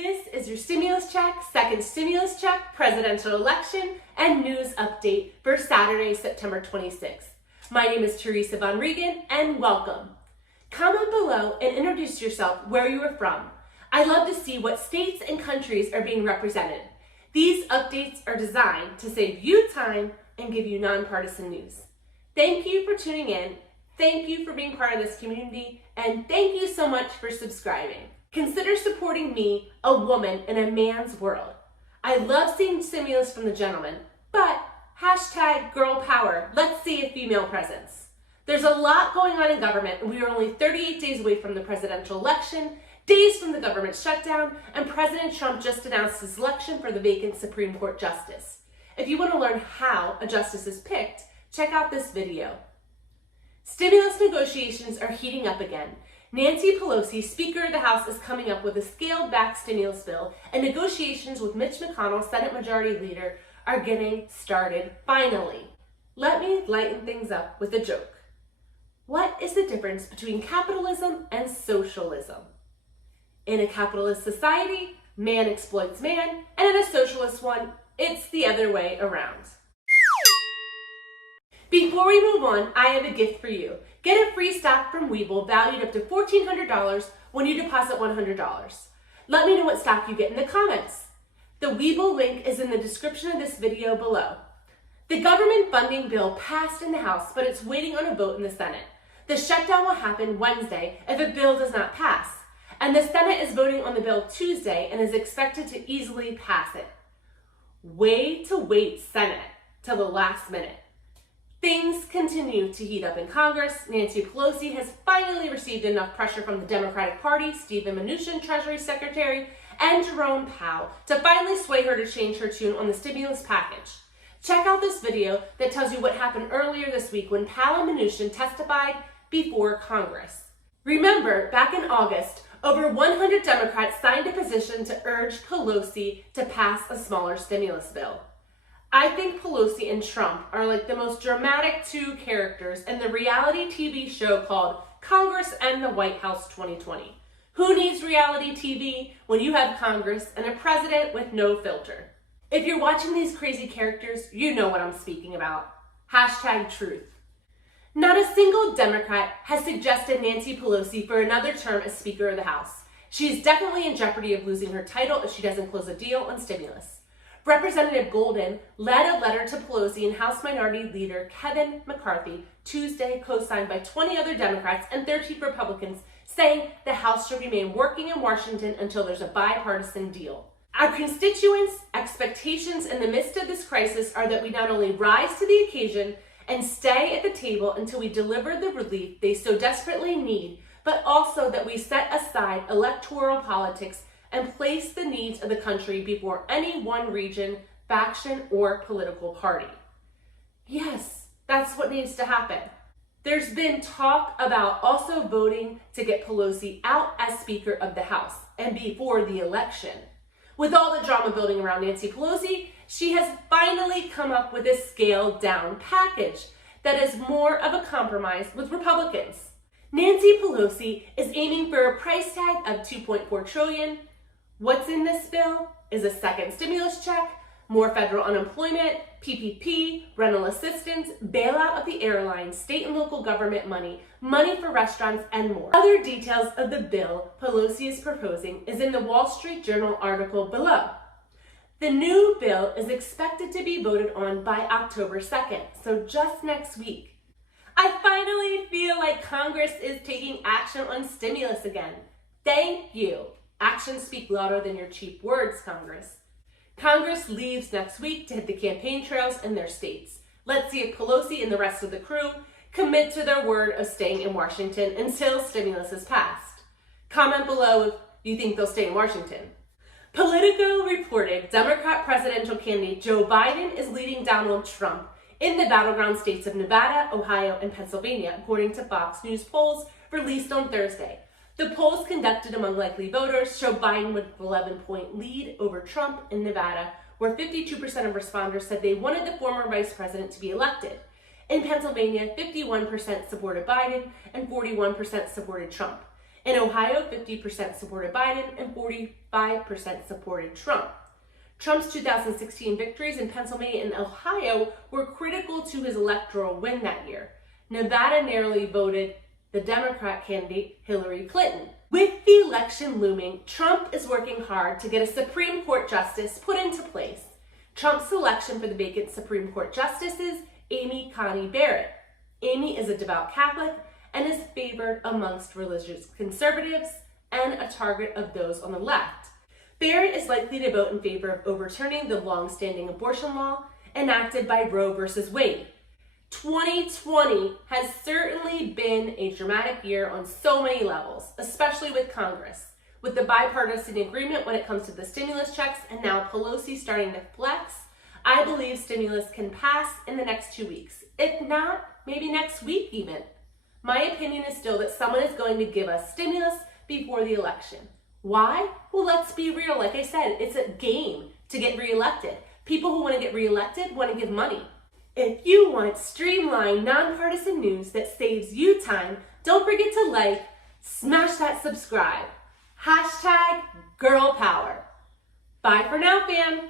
This is your stimulus check, second stimulus check, presidential election, and news update for Saturday, September 26th. My name is Teresa Von Regan, and welcome. Comment below and introduce yourself where you are from. I love to see what states and countries are being represented. These updates are designed to save you time and give you nonpartisan news. Thank you for tuning in. Thank you for being part of this community, and thank you so much for subscribing. Consider supporting me, a woman in a man's world. I love seeing stimulus from the gentleman, but hashtag girl power, let's see a female presence. There's a lot going on in government, and we are only 38 days away from the presidential election, days from the government shutdown, and President Trump just announced his election for the vacant Supreme Court justice. If you want to learn how a justice is picked, check out this video. Stimulus negotiations are heating up again. Nancy Pelosi, Speaker of the House, is coming up with a scaled-back stimulus bill, and negotiations with Mitch McConnell, Senate Majority Leader, are getting started finally. Let me lighten things up with a joke. What is the difference between capitalism and socialism? In a capitalist society, man exploits man, and in a socialist one, it's the other way around. Before we move on, I have a gift for you. Get a free stock from Webull valued up to $1,400 when you deposit $100. Let me know what stock you get in the comments. The Webull link is in the description of this video below. The government funding bill passed in the House, but it's waiting on a vote in the Senate. The shutdown will happen Wednesday if a bill does not pass, and the Senate is voting on the bill Tuesday and is expected to easily pass it. Way to wait, Senate, till the last minute. Things continue to heat up in Congress. Nancy Pelosi has finally received enough pressure from the Democratic Party, Steven Mnuchin, Treasury Secretary, and Jerome Powell to finally sway her to change her tune on the stimulus package. Check out this video that tells you what happened earlier this week when Powell and Mnuchin testified before Congress. Remember, back in August, over 100 Democrats signed a petition to urge Pelosi to pass a smaller stimulus bill. I think Pelosi and Trump are like the most dramatic two characters in the reality TV show called Congress and the White House 2020. Who needs reality TV when you have Congress and a president with no filter? If you're watching these crazy characters, you know what I'm speaking about. Hashtag truth. Not a single Democrat has suggested Nancy Pelosi for another term as Speaker of the House. She is definitely in jeopardy of losing her title if she doesn't close a deal on stimulus. Representative Golden led a letter to Pelosi and House Minority Leader Kevin McCarthy Tuesday, co-signed by 20 other Democrats and 13 Republicans, saying the House should remain working in Washington until there's a bipartisan deal. Our constituents' expectations in the midst of this crisis are that we not only rise to the occasion and stay at the table until we deliver the relief they so desperately need, but also that we set aside electoral politics and place the needs of the country before any one region, faction, or political party. Yes, that's what needs to happen. There's been talk about also voting to get Pelosi out as Speaker of the House and before the election. With all the drama building around Nancy Pelosi, she has finally come up with a scaled down package that is more of a compromise with Republicans. Nancy Pelosi is aiming for a price tag of $2.4 trillion. What's in this bill is a second stimulus check, more federal unemployment, PPP, rental assistance, bailout of the airlines, state and local government money, money for restaurants, and more. Other details of the bill Pelosi is proposing is in the Wall Street Journal article below. The new bill is expected to be voted on by October 2nd, so just next week. I finally feel like Congress is taking action on stimulus again. Thank you. Actions speak louder than your cheap words, Congress. Congress leaves next week to hit the campaign trails in their states. Let's see if Pelosi and the rest of the crew commit to their word of staying in Washington until stimulus is passed. Comment below if you think they'll stay in Washington. Politico reported Democrat presidential candidate Joe Biden is leading Donald Trump in the battleground states of Nevada, Ohio, and Pennsylvania, according to Fox News polls released on Thursday. The polls conducted among likely voters show Biden with an 11-point lead over Trump in Nevada, where 52% of responders said they wanted the former vice president to be elected. In Pennsylvania, 51% supported Biden and 41% supported Trump. In Ohio, 50% supported Biden and 45% supported Trump. Trump's 2016 victories in Pennsylvania and Ohio were critical to his electoral win that year. Nevada narrowly voted the Democrat candidate Hillary Clinton. With the election looming, Trump is working hard to get a Supreme Court justice put into place. Trump's selection for the vacant Supreme Court justice is Amy Coney Barrett. Amy is a devout Catholic and is favored amongst religious conservatives and a target of those on the left. Barrett is likely to vote in favor of overturning the long-standing abortion law enacted by Roe v. Wade. 2020 has certainly been a dramatic year on so many levels, especially with Congress. With the bipartisan agreement when it comes to the stimulus checks and now Pelosi starting to flex, I believe stimulus can pass in the next 2 weeks. If not, maybe next week even. My opinion is still that someone is going to give us stimulus before the election. Why? Well, let's be real. Like I said, it's a game to get reelected. People who want to get reelected want to give money. If you want streamlined, nonpartisan news that saves you time, don't forget to like, smash that subscribe. #GirlPower. Bye for now, fam.